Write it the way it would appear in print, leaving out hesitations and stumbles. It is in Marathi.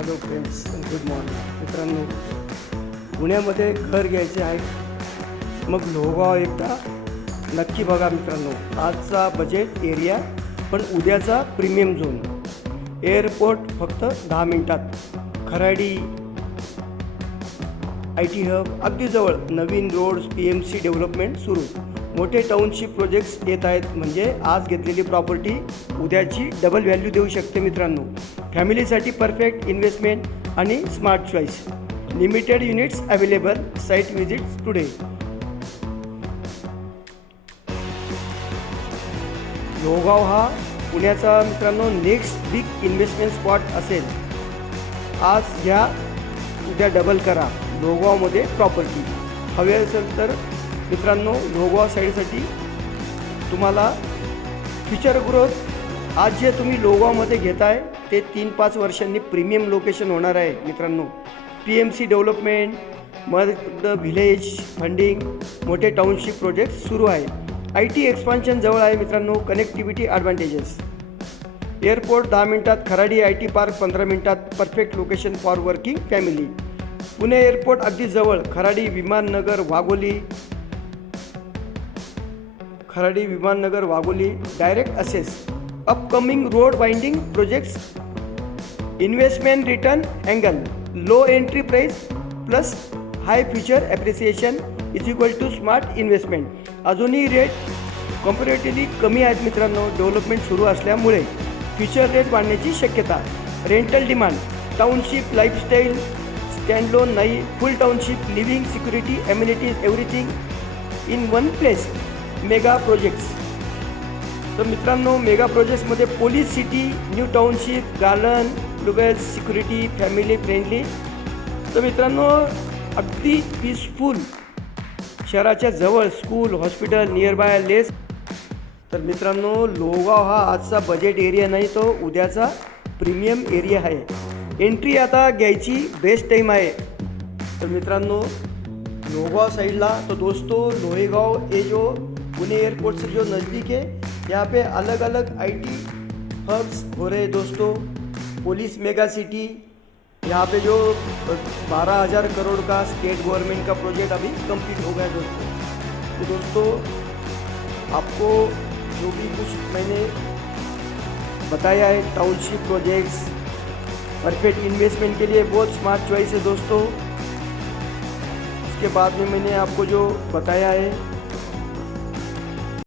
हॅलो फ्रेंड्स, गुड मॉर्निंग मित्रांनो. पुण्यामध्ये घर घ्यायचे आहे मग लोहगाव एकदा नक्की बघा मित्रांनो. आजचा बजेट एरिया पण उद्याचा प्रीमियम झोन. एअरपोर्ट फक्त 10 मिनिटात. खराडी IT हब अगदी जवळ. नवीन रोड्स, PMC डेव्हलपमेंट सुरू. मोठे टाउनशिप प्रोजेक्ट्स येत आहेत. म्हणजे आज घेतलेली प्रॉपर्टी उद्याची डबल व्हॅल्यू देऊ शकते मित्रांनो. फॅमिलीसाठी परफेक्ट इन्व्हेस्टमेंट आणि smart choice. Limited units available. Site visits today. Lohegaon हा पुण्याचा मित्रांनो नेक्स्ट बिग इन्व्हेस्टमेंट स्पॉट असेल. आज घ्या, उद्या डबल करा. लोहगावमध्ये प्रॉपर्टी हवी असेल तर मित्रांनो लोहगाव साईडसाठी तुम्हाला फ्युचर ग्रोथ आज जे तुम्ही लोहगावमध्ये घेताय ते 3-5 वर्षांनी प्रीमियम लोकेशन होणार आहे मित्रांनो. PMC डेव्हलपमेंट, मग व्हिलेज फंडिंग, मोठे टाउनशिप प्रोजेक्ट सुरू आहे. IT एक्सपान्शन जवळ आहे मित्रांनो. Connectivity advantages. एअरपोर्ट 10 मिनिटात. खराडी IT पार्क 15 मिनिटात. Perfect location for working family. Pune airport अगदी जवळ. Kharadi Viman Nagar Wagholi direct access. Upcoming road widening projects. Investment return angle. Low entry price plus high future appreciation is equal to smart investment. अजूनही रेट कम्पॅरेटिव्हली कमी आहेत मित्रांनो. डेव्हलपमेंट सुरू असल्यामुळे फ्युचर रेट वाढण्याची शक्यता. Rental demand. Township lifestyle. Standalone नाही, full township. Living, security, amenities, everything in one place. Mega projects. तर मित्रांनो मेगा प्रोजेक्ट्समध्ये police city, new township, garden, bluebells, security, family friendly. तर मित्रांनो अगदी पीसफुल. शहराच्या जवळ school, hospital, nearby less. तर मित्रांनो लोहगाव हा आजचा बजेट एरिया नाही, तो उद्याचा प्रीमियम एरिया आहे. एंट्री आता घ्यायची बेस्ट टाइम आहे. तर मित्रांनो लोहगाव साइडला तो दोस्तों लोहेगांव ये जो पुणे एयरपोर्ट से जो नज़दीक है, यहाँ पे अलग अलग IT हब्स हो रहे हैं दोस्तों. पुलिस मेगा सिटी, यहाँ पे जो 12,000 करोड़ का स्टेट गवर्नमेंट का प्रोजेक्ट अभी कंप्लीट हो गया दोस्तों. तो दोस्तों आपको जो भी कुछ मैंने बताया है टाउनशिप प्रोजेक्ट्स परफेक्ट इन्वेस्टमेंट के लिए बहुत स्मार्ट चॉइस है दोस्तों. इसके बाद में मैंने आपको जो बताया है